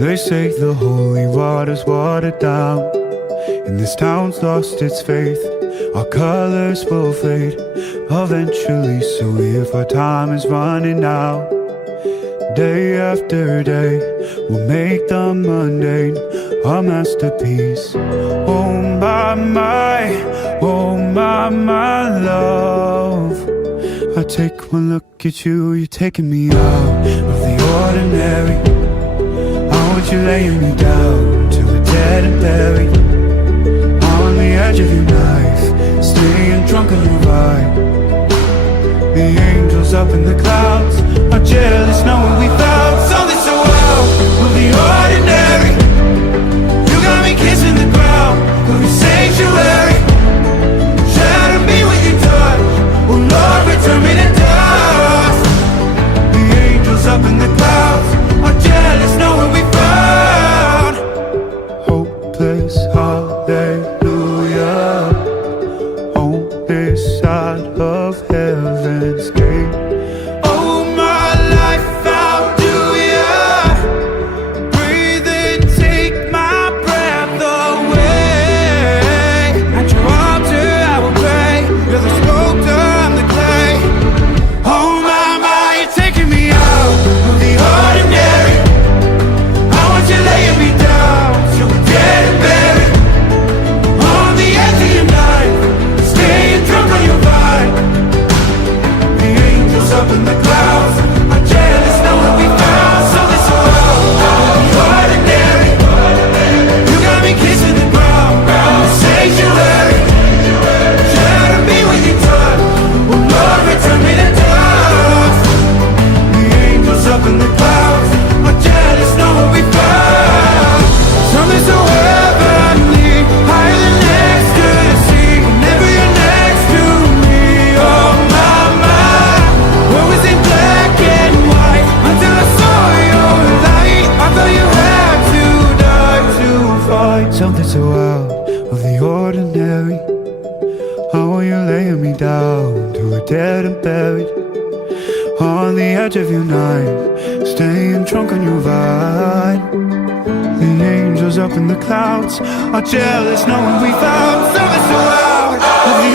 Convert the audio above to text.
They say the holy water's watered down, and this town's lost its faith. Our colors will fade eventually, so if our time is running out, day after day, we'll make the mundane a masterpiece. Oh my love, I take one look at you, you're taking me out of the ordinary. How would you laying me down to a dead and buried on the edge of your knife, staying drunk on your ride? The angels up in the clouds are jealous knowing we found something so out of the ordinary. You got me kissing the ground of your sanctuary. Shatter me with your touch, oh Lord, return me to dust. The angels up in the clouds are jealous knowing we found hopeless hallelujah on this side of heaven's gate. Oh my life, how do ya breathe and take my breath away? At your altar I will pray, you're the sculptor, I'm the clay. Oh my, you're taking me out of the ordinary. I want you laying me down till we're dead and buried on the edge of your knife, staying drunk on your vine. The angels up in the clouds are jealous knowing we found something so out of the ordinary. You got me kissing the ground in the sanctuary. Shatter me with your touch, oh Lord, return me to dust. The angels up in the clouds are jealous knowing we found something so heavenly, higher than ecstasy. Whenever you're next to me, oh my, what was in black and white until I saw your light? I thought you had to die to fight something so out of the ordinary. How are you laying me down to a dead and buried on the edge of your knife, staying drunk on your vine? The angels up in the clouds are jealous knowing we found something so out of the